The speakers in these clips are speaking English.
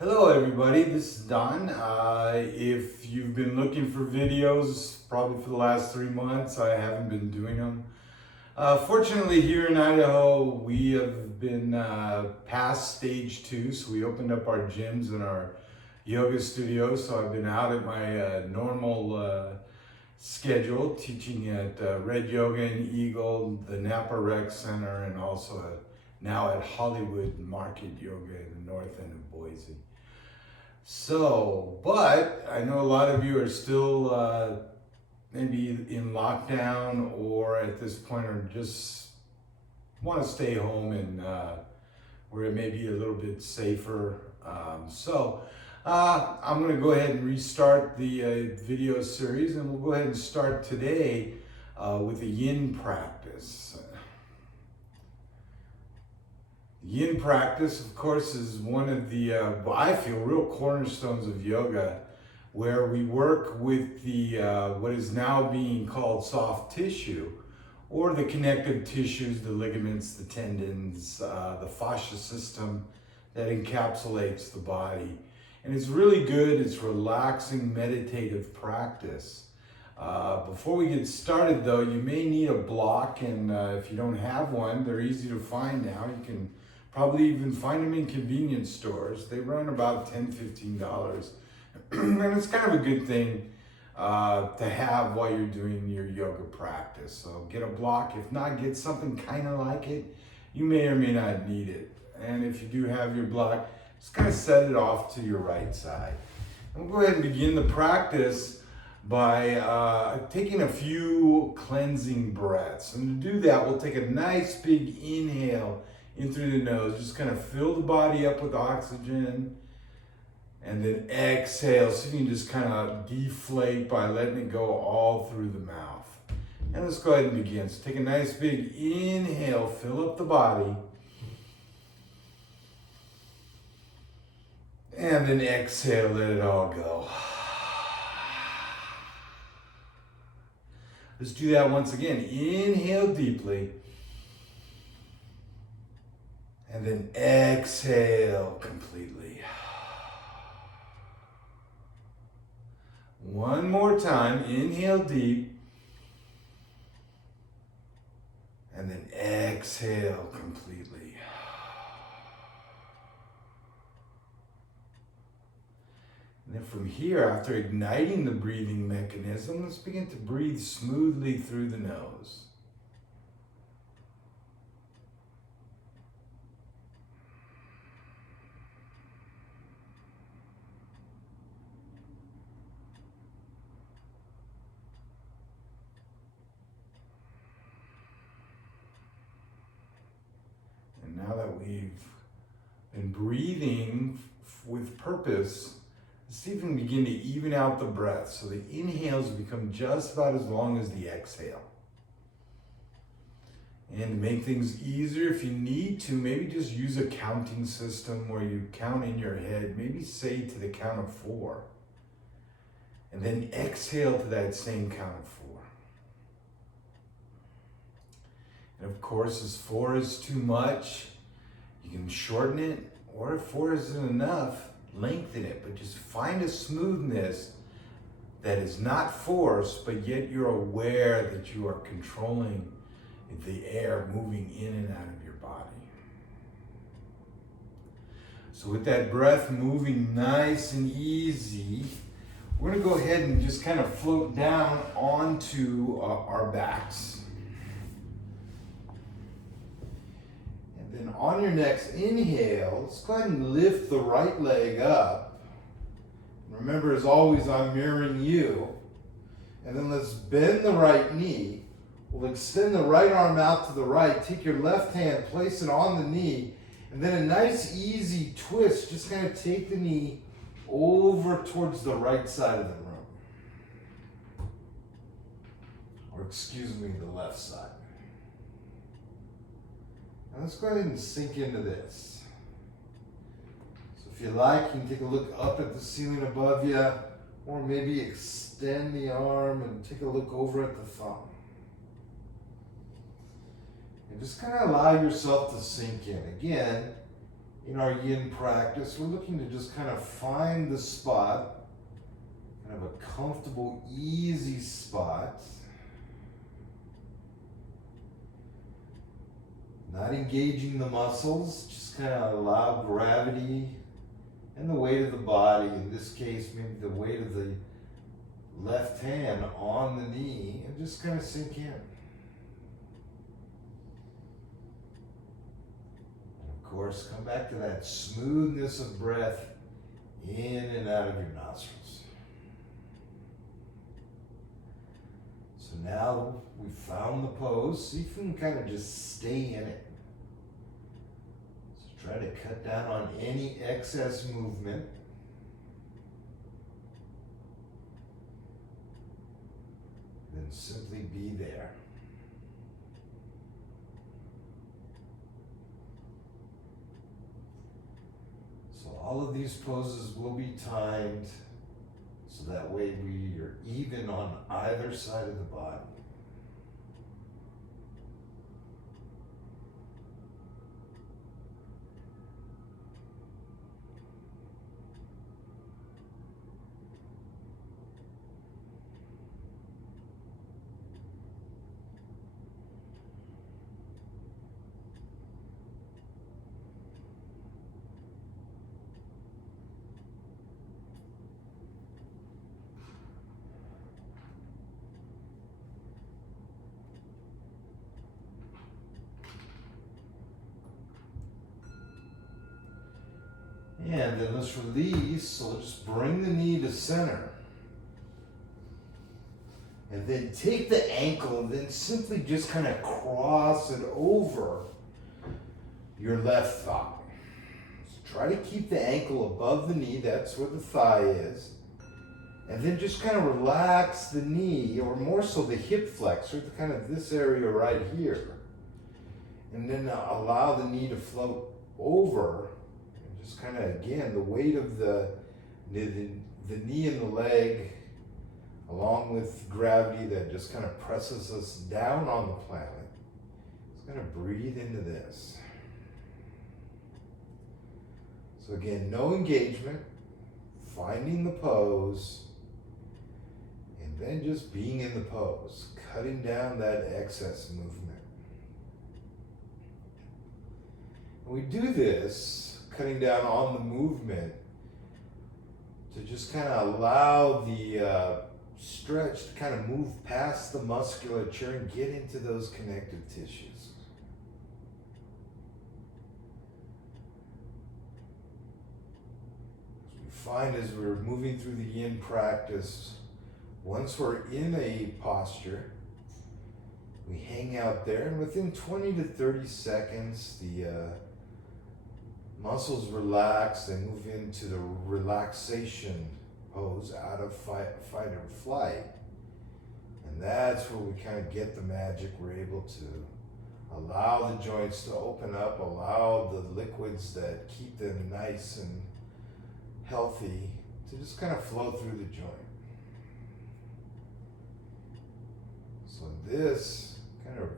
Hello everybody, this is Don. If you've been looking for videos, probably for the last 3 months, I haven't been doing them. Fortunately here in Idaho, we have been past stage 2, so we opened up our gyms and our yoga studios, so I've been out at my normal schedule, teaching at Red Yoga and Eagle, the Napa Rec Center, and also now at Hollywood Market Yoga in the north end of Boise. So, but I know a lot of you are still maybe in lockdown or at this point are just want to stay home and where it may be a little bit safer. I'm going to go ahead and restart the video series, and we'll go ahead and start today with a yin practice. Yin practice, of course, is one of the, I feel, real cornerstones of yoga, where we work with the what is now being called soft tissue, or the connective tissues, the ligaments, the tendons, the fascia system that encapsulates the body. And it's really good, it's relaxing, meditative practice. Before we get started though, you may need a block, and if you don't have one, they're easy to find now. You can probably even find them in convenience stores. They run about $10–15. And it's kind of a good thing to have while you're doing your yoga practice. So get a block. If not, get something kind of like it. You may or may not need it. And if you do have your block, just kind of set it off to your right side. And we'll go ahead and begin the practice by taking a few cleansing breaths. And to do that, we'll take a nice big inhale in through the nose. Just kind of fill the body up with oxygen. And then exhale, so you can just kind of deflate by letting it go all through the mouth. And let's go ahead and begin. So take a nice big inhale, fill up the body. And then exhale, let it all go. Let's do that once again. Inhale deeply. And then exhale completely. One more time. Inhale deep. And then exhale completely. And then from here, after igniting the breathing mechanism, let's begin to breathe smoothly through the nose. And now that we've been breathing with purpose, let's see if we can begin to even out the breath so the inhales become just about as long as the exhale. And to make things easier, if you need to, maybe just use a counting system where you count in your head, maybe say to the count of 4. And then exhale to that same count of 4. And of course, if 4 is too much, you can shorten it, or if 4 isn't enough, lengthen it, but just find a smoothness that is not forced, but yet you're aware that you are controlling the air moving in and out of your body. So with that breath moving nice and easy, we're going to go ahead and just kind of float down onto our backs. And then on your next inhale, let's go ahead and lift the right leg up. Remember, as always, I'm mirroring you. And then let's bend the right knee. We'll extend the right arm out to the right. Take your left hand, place it on the knee, and then a nice easy twist. Just kind of take the knee over towards the right side of the room. Or excuse me, the left side. Now let's go ahead and sink into this. So if you like, you can take a look up at the ceiling above you, or maybe extend the arm and take a look over at the thumb. And just kind of allow yourself to sink in. Again, in our yin practice, we're looking to just kind of find the spot, kind of a comfortable, easy spot. Not engaging the muscles, just kind of allow gravity and the weight of the body, in this case, maybe the weight of the left hand on the knee, and just kind of sink in. And of course, come back to that smoothness of breath in and out of your nostrils. So now we've found the pose, so you can kind of just stay in it. So try to cut down on any excess movement. Then simply be there. So all of these poses will be timed, so that way we are even on either side of the body. And then let's release, so we'll just bring the knee to center. And then take the ankle and then simply just kind of cross it over your left thigh. So try to keep the ankle above the knee, that's where the thigh is. And then just kind of relax the knee, or more so the hip flexor, the kind of this area right here. And then allow the knee to float over. Just kind of, again, the weight of the knee and the leg, along with gravity that just kind of presses us down on the planet. Just kind of breathe into this. So again, no engagement, finding the pose, and then just being in the pose, cutting down that excess movement. And we do this, cutting down on the movement, to just kind of allow the stretch to kind of move past the musculature and get into those connective tissues. As we find as we're moving through the yin practice, once we're in a posture, we hang out there, and within 20 to 30 seconds, the muscles relax, they move into the relaxation pose out of fight or flight. And that's where we kind of get the magic. We're able to allow the joints to open up, allow the liquids that keep them nice and healthy to just kind of flow through the joint. So this kind of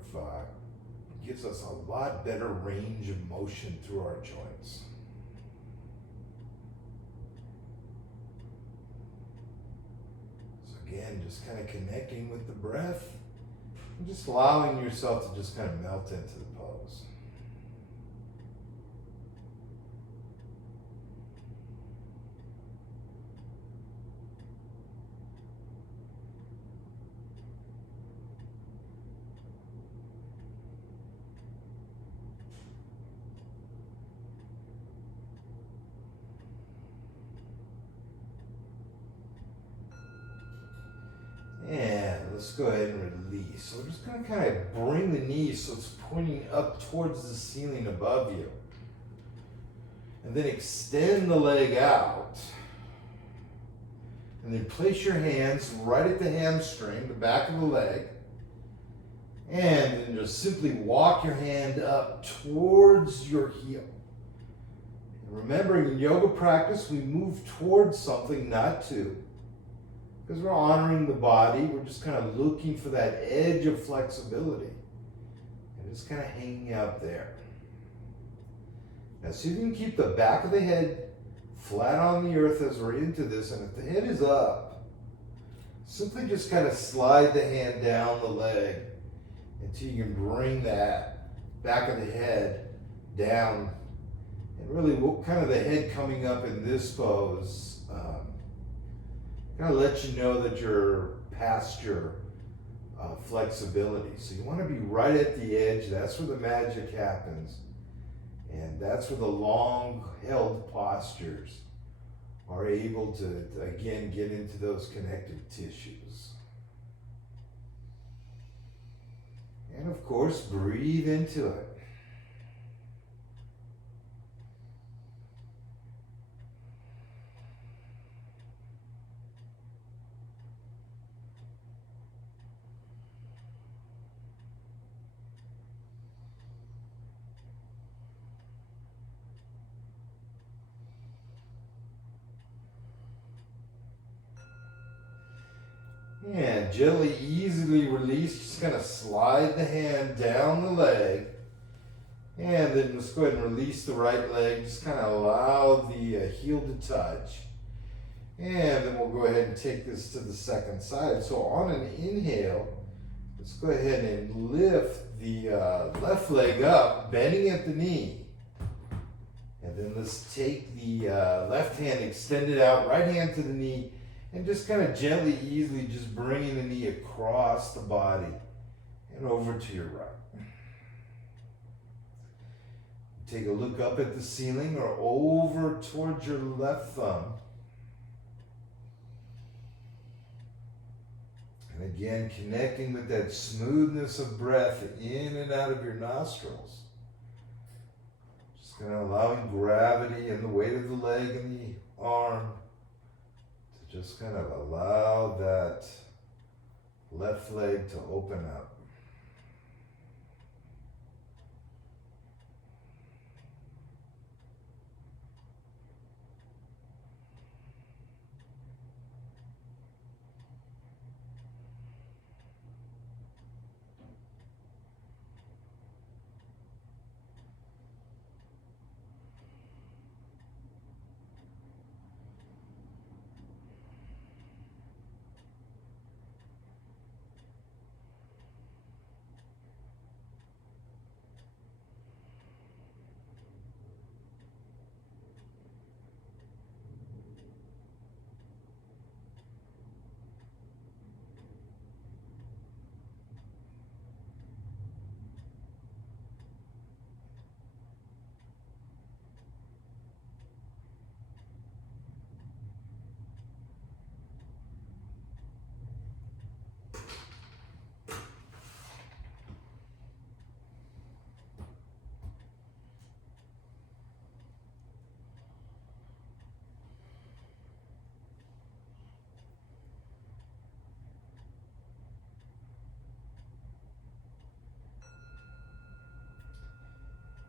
gives us a lot better range of motion through our joints. So again, just kind of connecting with the breath and just allowing yourself to just kind of melt into the pose. And let's go ahead and release. So we're just going to kind of bring the knee so it's pointing up towards the ceiling above you. And then extend the leg out. And then place your hands right at the hamstring, the back of the leg. And then just simply walk your hand up towards your heel. And remember, in yoga practice, we move towards something, not to. Because we're honoring the body, we're just kind of looking for that edge of flexibility. And just kind of hanging out there. Now see if you can keep the back of the head flat on the earth as we're into this, and if the head is up, simply just kind of slide the hand down the leg until you can bring that back of the head down. And really, kind of the head coming up in this pose kind of let you know that you're past your flexibility. So you want to be right at the edge. That's where the magic happens. And that's where the long held postures are able to, again, get into those connective tissues. And of course, breathe into it. And gently, easily release. Just kind of slide the hand down the leg. And then let's go ahead and release the right leg. Just kind of allow the heel to touch. And then we'll go ahead and take this to the second side. So on an inhale, let's go ahead and lift the left leg up, bending at the knee. And then let's take the left hand, extend it out, right hand to the knee, and just kind of gently, easily just bringing the knee across the body and over to your right. Take a look up at the ceiling or over towards your left thumb. And again, connecting with that smoothness of breath in and out of your nostrils. Just kind of allowing gravity and the weight of the leg and the arm to just kind of allow that left leg to open up.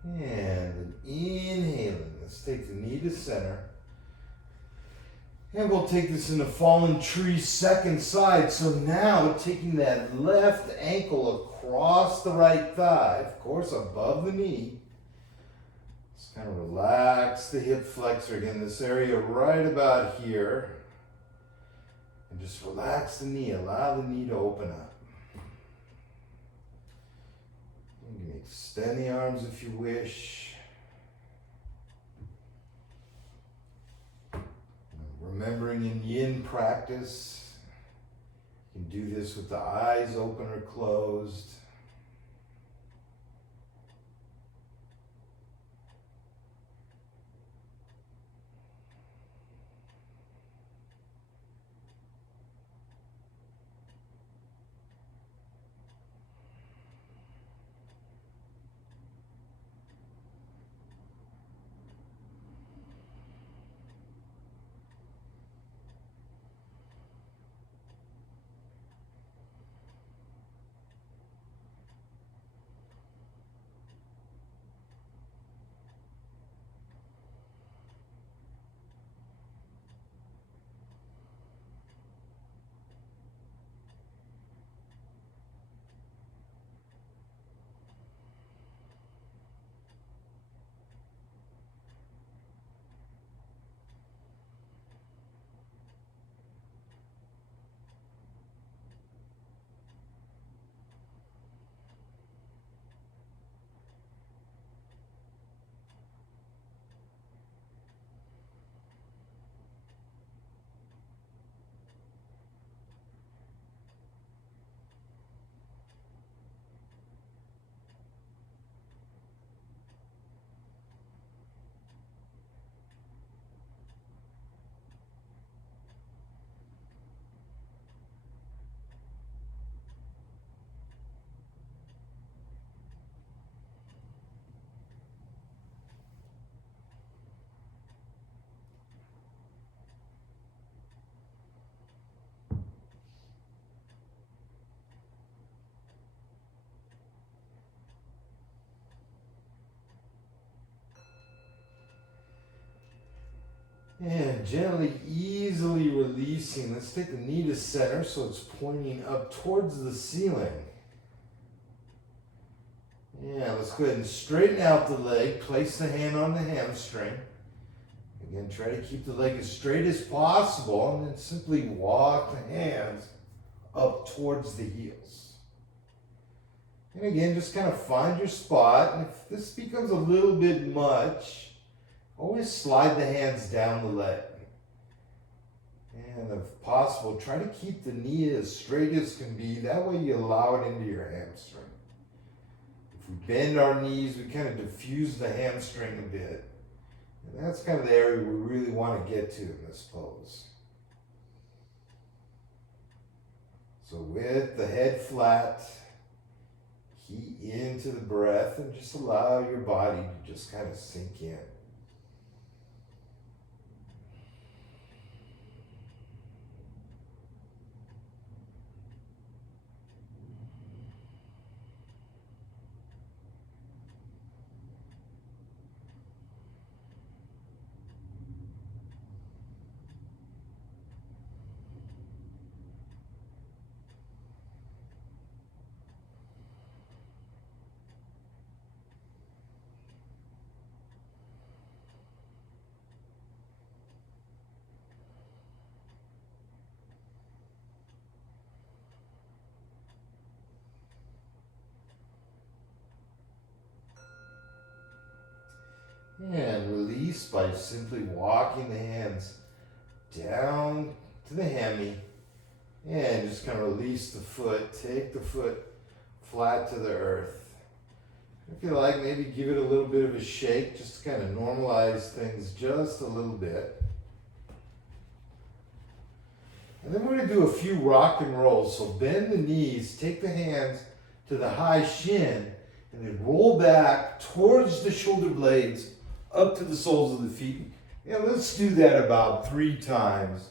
And then inhaling, let's take the knee to center. And we'll take this in the fallen tree second side. So now taking that left ankle across the right thigh, of course above the knee. Just kind of relax the hip flexor again, this area right about here. And just relax the knee, allow the knee to open up. You can extend the arms if you wish. Remembering in yin practice, you can do this with the eyes open or closed. And gently, easily releasing. Let's take the knee to center so it's pointing up towards the ceiling. Yeah, let's go ahead and straighten out the leg. Place the hand on the hamstring. Again, try to keep the leg as straight as possible, and then simply walk the hands up towards the heels. And again, just kind of find your spot. And if this becomes a little bit much, always slide the hands down the leg. And if possible, try to keep the knee as straight as can be. That way you allow it into your hamstring. If we bend our knees, we kind of diffuse the hamstring a bit. And that's kind of the area we really want to get to in this pose. So with the head flat, key into the breath and just allow your body to just kind of sink in. And release by simply walking the hands down to the hammy and just kind of release the foot. Take the foot flat to the earth. If you like, maybe give it a little bit of a shake just to kind of normalize things just a little bit. And then we're going to do a few rock and rolls. So bend the knees, take the hands to the high shin, and then roll back towards the shoulder blades up to the soles of the feet. Yeah, let's do that about 3 times.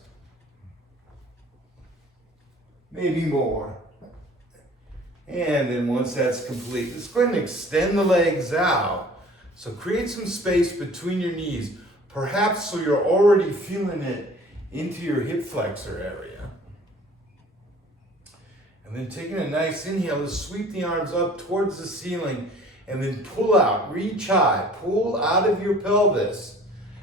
Maybe more. And then once that's complete, let's go ahead and extend the legs out. So create some space between your knees, perhaps so you're already feeling it into your hip flexor area. And then taking a nice inhale, let's sweep the arms up towards the ceiling and then pull out, reach high, pull out of your pelvis.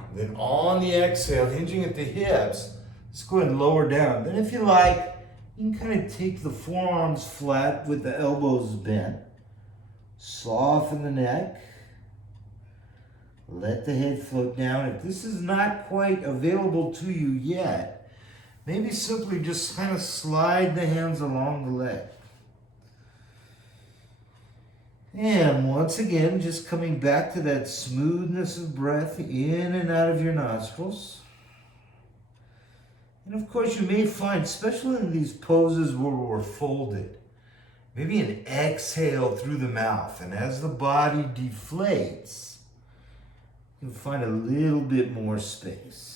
And then on the exhale, hinging at the hips, let's go ahead and lower down. Then if you like, you can kind of take the forearms flat with the elbows bent. Soften the neck. Let the head float down. If this is not quite available to you yet, maybe simply just kind of slide the hands along the leg. And once again, just coming back to that smoothness of breath in and out of your nostrils. And of course, you may find, especially in these poses where we're folded, maybe an exhale through the mouth. And as the body deflates, you can find a little bit more space.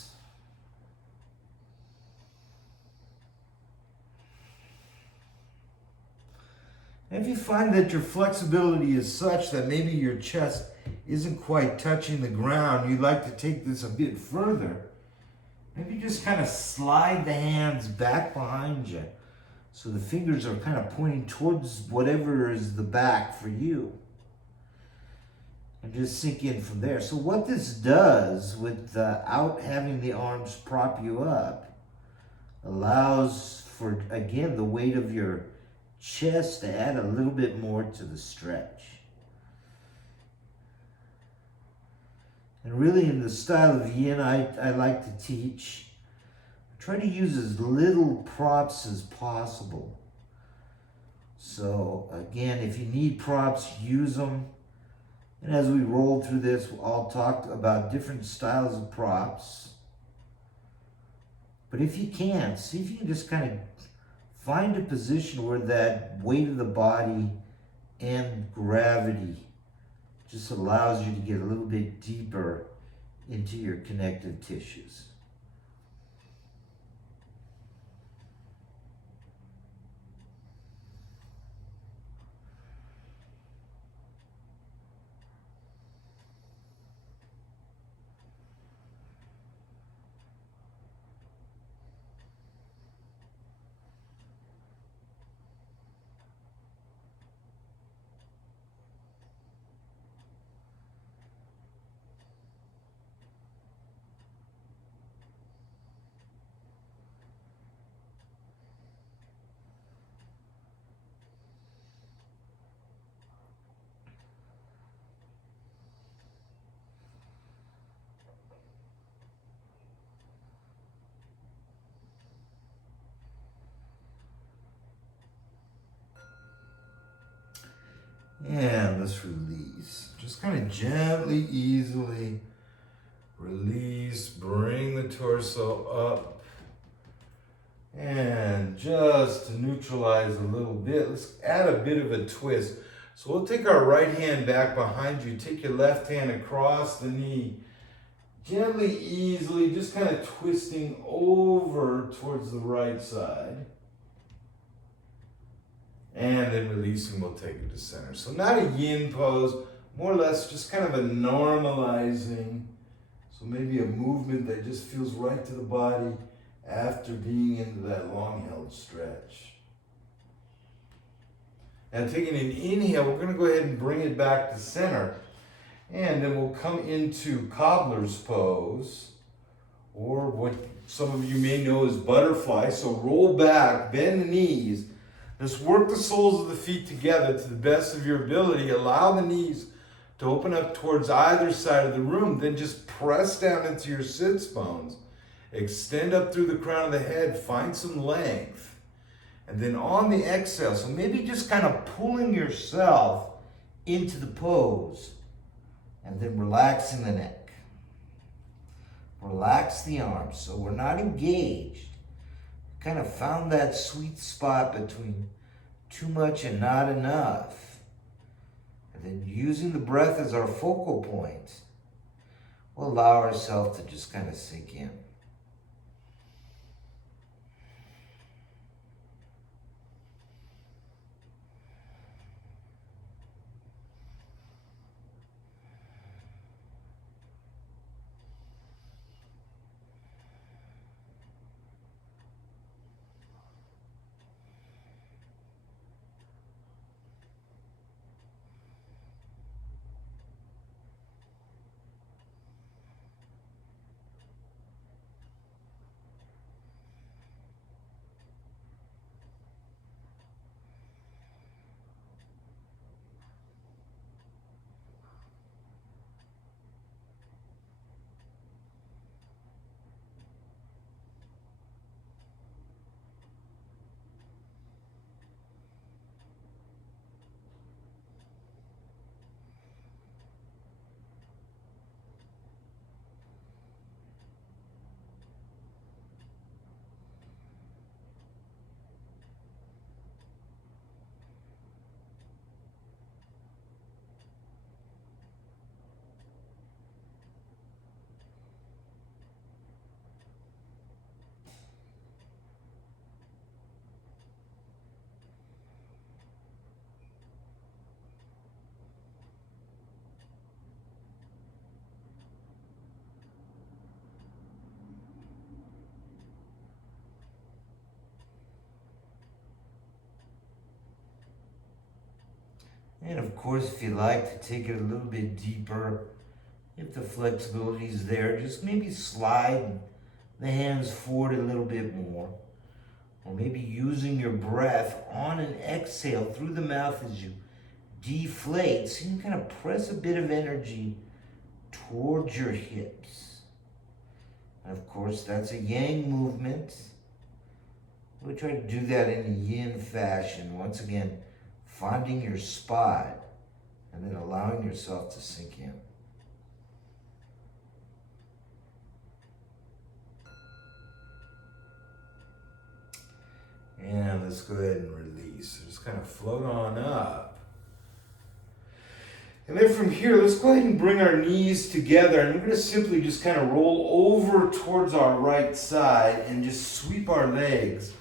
And if you find that your flexibility is such that maybe your chest isn't quite touching the ground, you'd like to take this a bit further, maybe just kind of slide the hands back behind you so the fingers are kind of pointing towards whatever is the back for you. And just sink in from there. So what this does without having the arms prop you up allows for, again, the weight of your chest to add a little bit more to the stretch. And really in the style of yin I like to teach, try to use as little props as possible. So again, if you need props, use them. And as we roll through this, I'll talk about different styles of props. But if you can't, see if you can just kind of find a position where that weight of the body and gravity just allows you to get a little bit deeper into your connective tissues. And let's release. Just kind of gently, easily release. Bring the torso up. And just to neutralize a little bit, let's add a bit of a twist. So we'll take our right hand back behind you. Take your left hand across the knee. Gently, easily, just kind of twisting over towards the right side. And then releasing, we'll take it to center. So not a yin pose, more or less just kind of a normalizing. So maybe a movement that just feels right to the body after being into that long held stretch. Now taking an inhale, we're going to go ahead and bring it back to center. And then we'll come into cobbler's pose, or what some of you may know as butterfly. So roll back, bend the knees. Just work the soles of the feet together to the best of your ability. Allow the knees to open up towards either side of the room. Then just press down into your sits bones. Extend up through the crown of the head. Find some length. And then on the exhale, so maybe just kind of pulling yourself into the pose. And then relaxing the neck. Relax the arms. So we're not engaged. Kind of found that sweet spot between too much and not enough. And then using the breath as our focal point, we'll allow ourselves to just kind of sink in. And of course, if you like to take it a little bit deeper, if the flexibility is there, just maybe slide the hands forward a little bit more. Or maybe using your breath on an exhale through the mouth as you deflate. So you can kind of press a bit of energy towards your hips. And of course, that's a yang movement. We'll try to do that in a yin fashion. Once again, finding your spot and then allowing yourself to sink in. And let's go ahead and release. So just kind of float on up. And then from here, let's go ahead and bring our knees together. And we're going to simply just kind of roll over towards our right side and just sweep our legs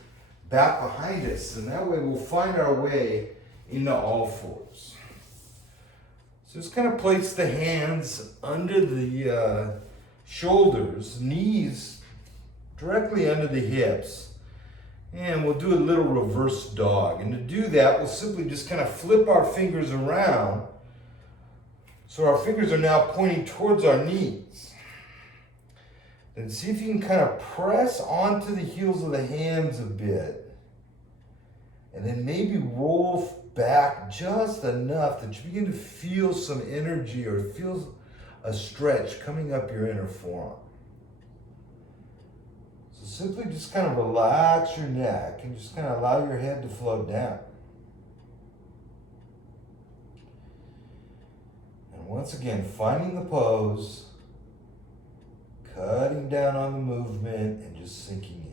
back behind us. And that way we'll find our way into all fours. So just kind of place the hands under the shoulders, knees directly under the hips. And we'll do a little reverse dog. And to do that, we'll simply just kind of flip our fingers around. So our fingers are now pointing towards our knees. Then see if you can kind of press onto the heels of the hands a bit. And then maybe roll back just enough that you begin to feel some energy or feel a stretch coming up your inner forearm. So simply just kind of relax your neck and just kind of allow your head to float down. Once again, finding the pose, cutting down on the movement, and just sinking in.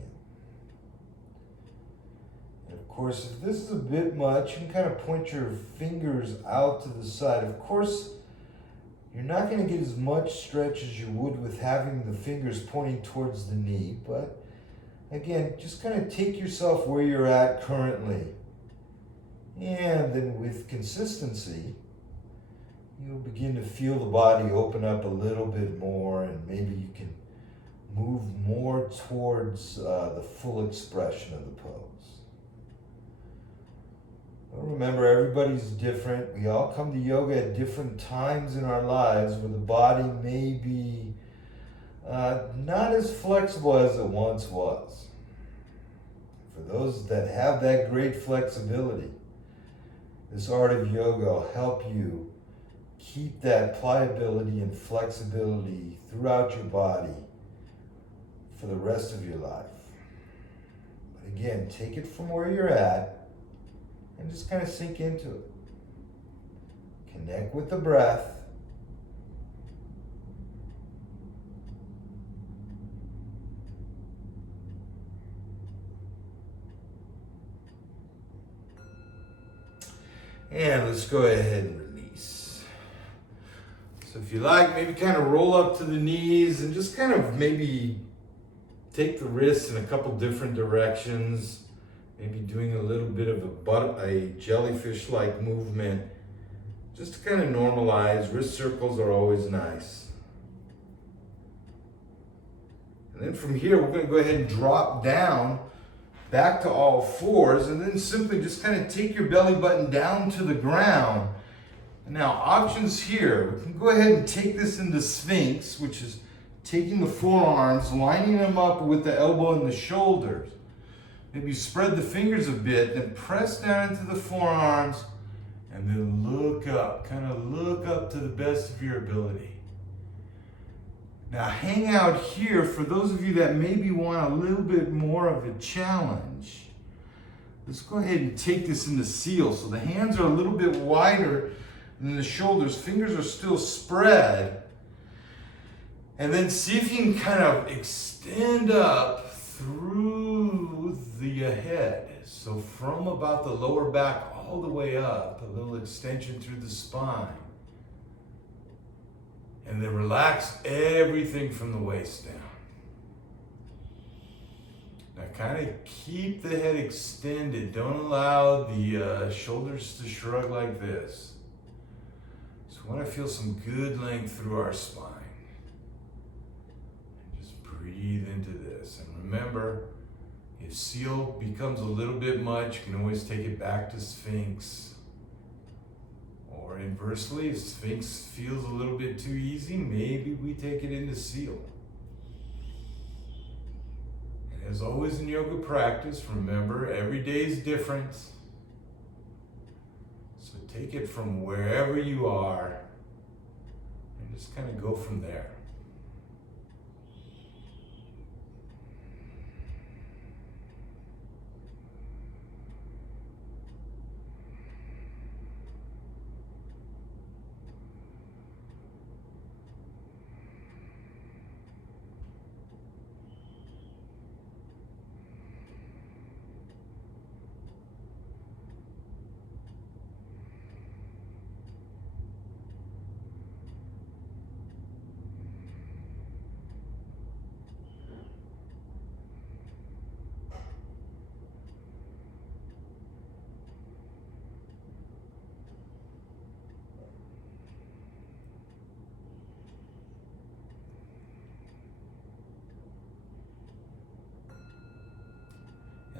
And of course, if this is a bit much, you can kind of point your fingers out to the side. Of course, you're not going to get as much stretch as you would with having the fingers pointing towards the knee, but again, just kind of take yourself where you're at currently. And then with consistency, you'll begin to feel the body open up a little bit more, and maybe you can move more towards the full expression of the pose. But remember, everybody's different. We all come to yoga at different times in our lives where the body may be not as flexible as it once was. For those that have that great flexibility, this art of yoga will help you keep that pliability and flexibility throughout your body for the rest of your life. But again, take it from where you're at and just kind of sink into it. Connect with the breath. And let's go ahead and release. So if you like, maybe kind of roll up to the knees and just kind of maybe take the wrists in a couple different directions. Maybe doing a little bit of a jellyfish-like movement. Just to kind of normalize. Wrist circles are always nice. And then from here, we're going to go ahead and drop down back to all fours, and then simply just kind of take your belly button down to the ground. Now, options here. We can go ahead and take this into Sphinx, which is taking the forearms, lining them up with the elbow and the shoulders. Maybe spread the fingers a bit, then press down into the forearms, and then look up. Kind of look up to the best of your ability. Now hang out here for those of you that maybe want a little bit more of a challenge. Let's go ahead and take this into seal. So the hands are a little bit wider than the shoulders. Fingers are still spread. And then see if you can kind of extend up through the head. So from about the lower back all the way up, a little extension through the spine. And then relax everything from the waist down. Now kind of keep the head extended. Don't allow the shoulders to shrug like this. So we want to feel some good length through our spine. And just breathe into this. And remember, if seal becomes a little bit much, you can always take it back to Sphinx. Or inversely, if Sphinx feels a little bit too easy, maybe we take it into seal. And as always in yoga practice, remember, every day is different. So take it from wherever you are and just kind of go from there.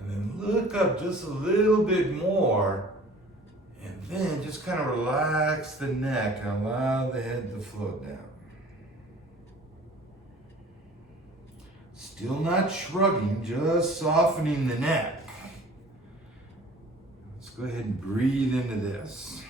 And then look up just a little bit more, and then just kind of relax the neck and allow the head to float down. Still not shrugging, just softening the neck. Let's go ahead and breathe into this.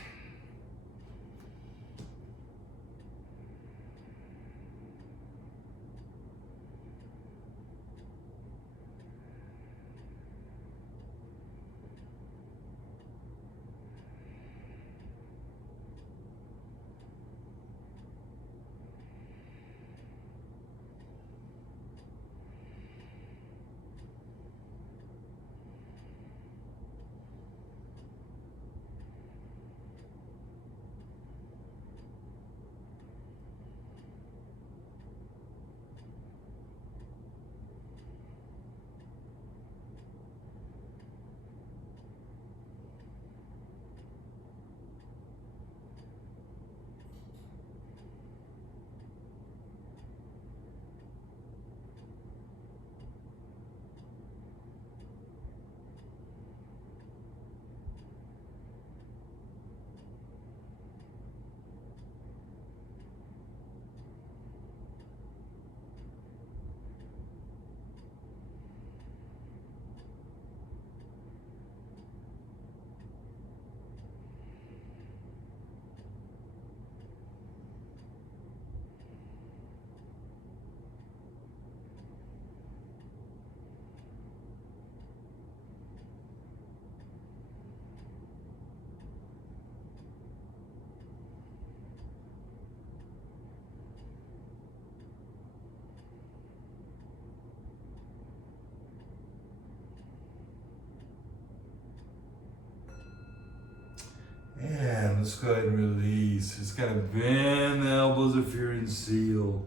let's go ahead and release. Just kind of bend the elbows if you're in seal.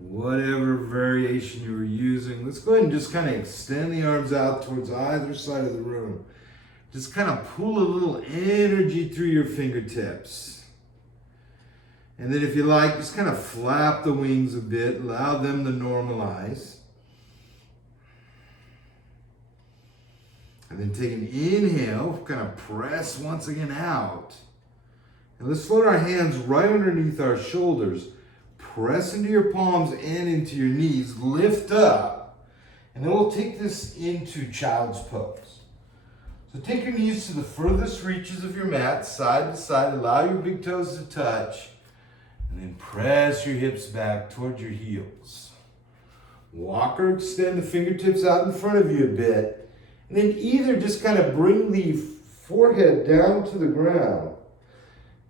Whatever variation you were using. Let's go ahead and just kind of extend the arms out towards either side of the room. Just kind of pull a little energy through your fingertips. And then if you like, just kind of flap the wings a bit. Allow them to normalize. And then take an inhale, kind of press once again out. And let's float our hands right underneath our shoulders. Press into your palms and into your knees. Lift up. And then we'll take this into child's pose. So take your knees to the furthest reaches of your mat, side to side. Allow your big toes to touch. And then press your hips back towards your heels. Walk or extend the fingertips out in front of you a bit. And then either just kind of bring the forehead down to the ground.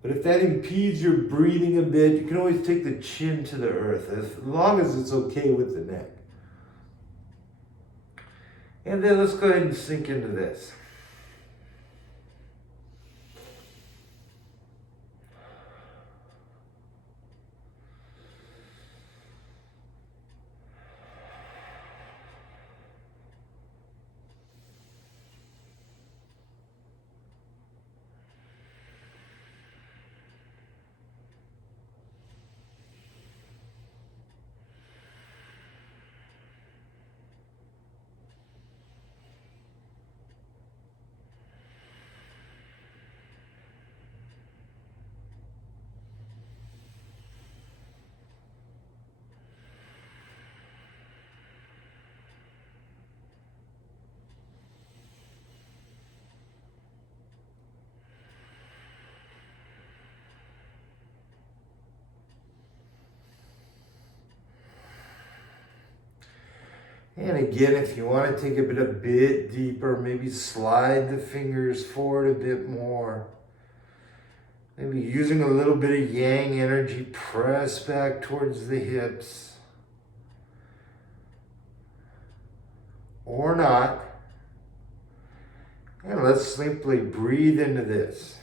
But if that impedes your breathing a bit, you can always take the chin to the earth, as long as it's okay with the neck. And then let's go ahead and sink into this. And again, if you want to take it a bit deeper, maybe slide the fingers forward a bit more. Maybe using a little bit of yang energy, press back towards the hips. Or not. And let's simply breathe into this.